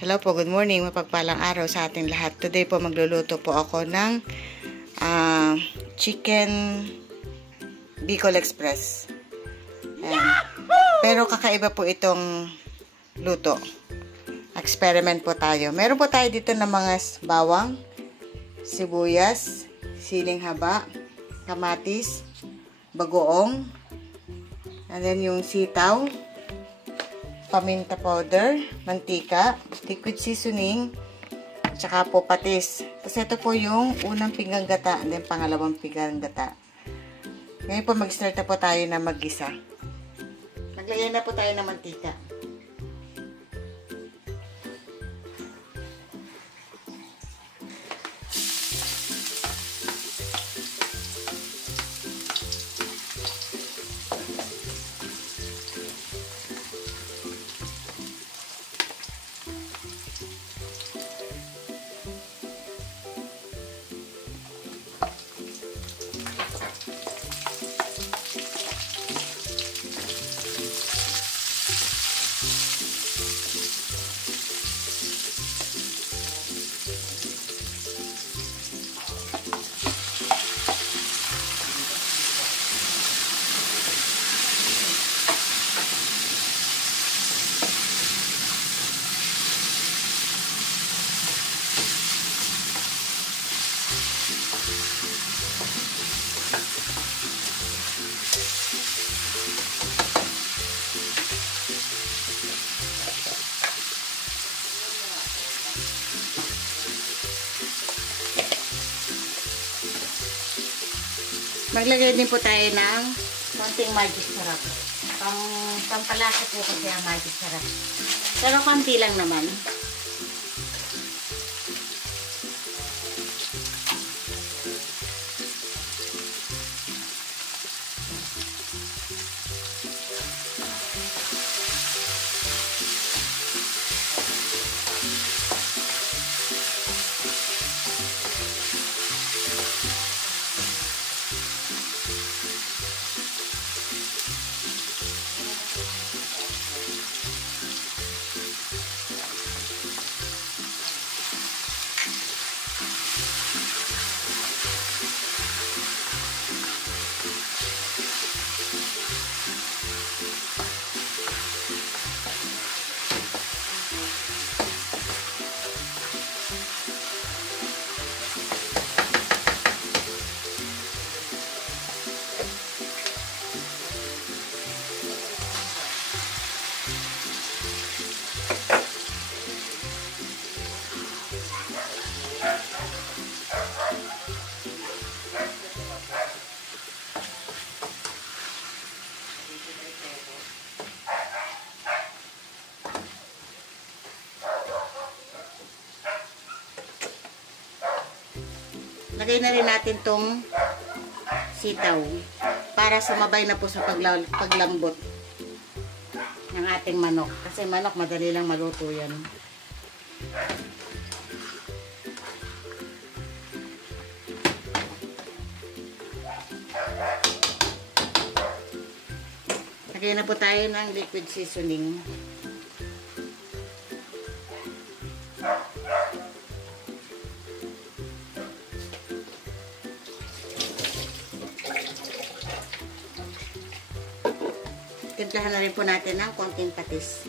Hello po, good morning. Mapagpalang araw sa ating lahat. Today po magluluto po ako ng chicken Bicol Express. Ayan. Pero kakaiba po itong luto. Experiment po tayo. Meron po tayo dito ng mga bawang, sibuyas, siling haba, kamatis, bagoong, and then yung sitaw, paminta powder, mantika, liquid seasoning, tsaka po patis. Tapos ito po yung unang pinggang gata, and then pangalawang pinggang gata. Ngayon po mag-start na po tayo na mag-gisa. Maglagay na po tayo ng mantika. Maglagay din po tayo ng konting magic sarap. Pampalasa po kasi ang magic sarap. Pero konti lang naman. Lagay na rin natin tong sitaw para sumabay na po sa paglambot ng ating manok. Kasi manok, madali lang maluto yan. Lagay na po tayo ng liquid seasoning. Timplahan na rin po natin ng konting patis.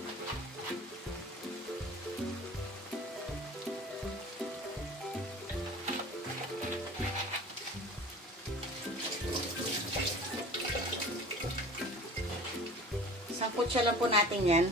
Sangkot siya lang po natin yan.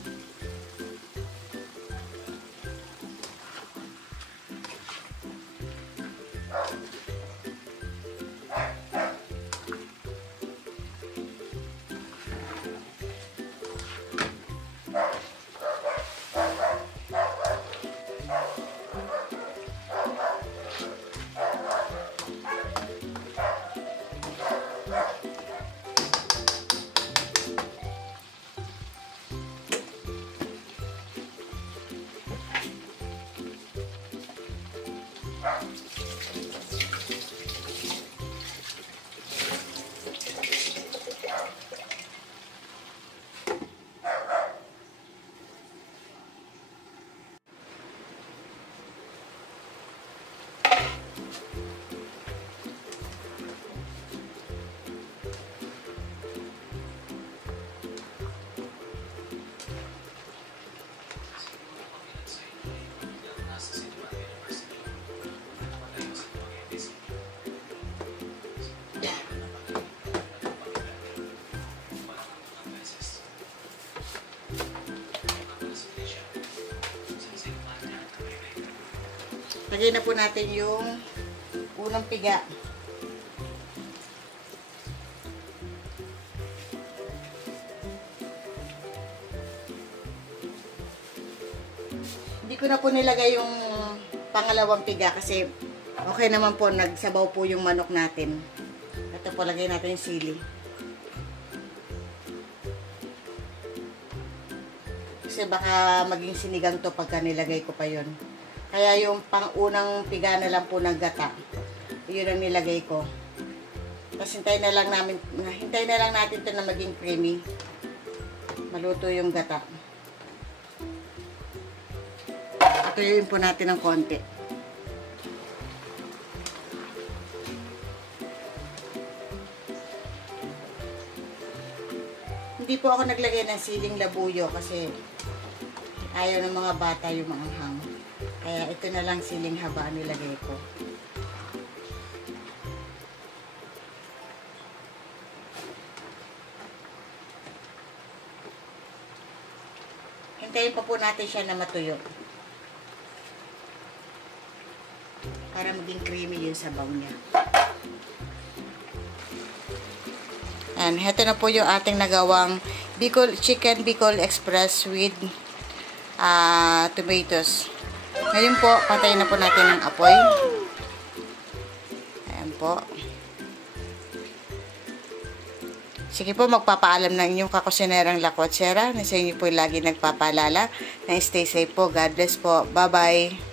Lagay na po natin yung unang piga. Hindi ko na po nilagay yung pangalawang piga kasi okay naman po, nagsabaw po yung manok natin. Ito po, lagay natin yung sili. Kasi baka maging sinigang to pagka nilagay ko pa yun. Kaya yung pang-unang piga na lang po ng gata, yun ang nilagay ko. Tapos hintayin na lang natin to na maging creamy. Maluto yung gata. Tuyuin po natin ng konti. Hindi po ako naglagay ng siling labuyo kasi ayaw ng mga bata yung maanghang. Kaya ito na lang siling haba nilagay ko. Hintayin pa po natin siya na matuyo. Para maging creamy yung sabaw niya. And heto na po yung ating nagawang Chicken Bicol Express with tomatoes. Ngayon po, patayin na po natin ang apoy. Ayan po. Sige po, magpapaalam ng inyong kakusinerang Lakotsera na sa inyo po lagi nagpapaalala na stay safe po. God bless po. Bye-bye.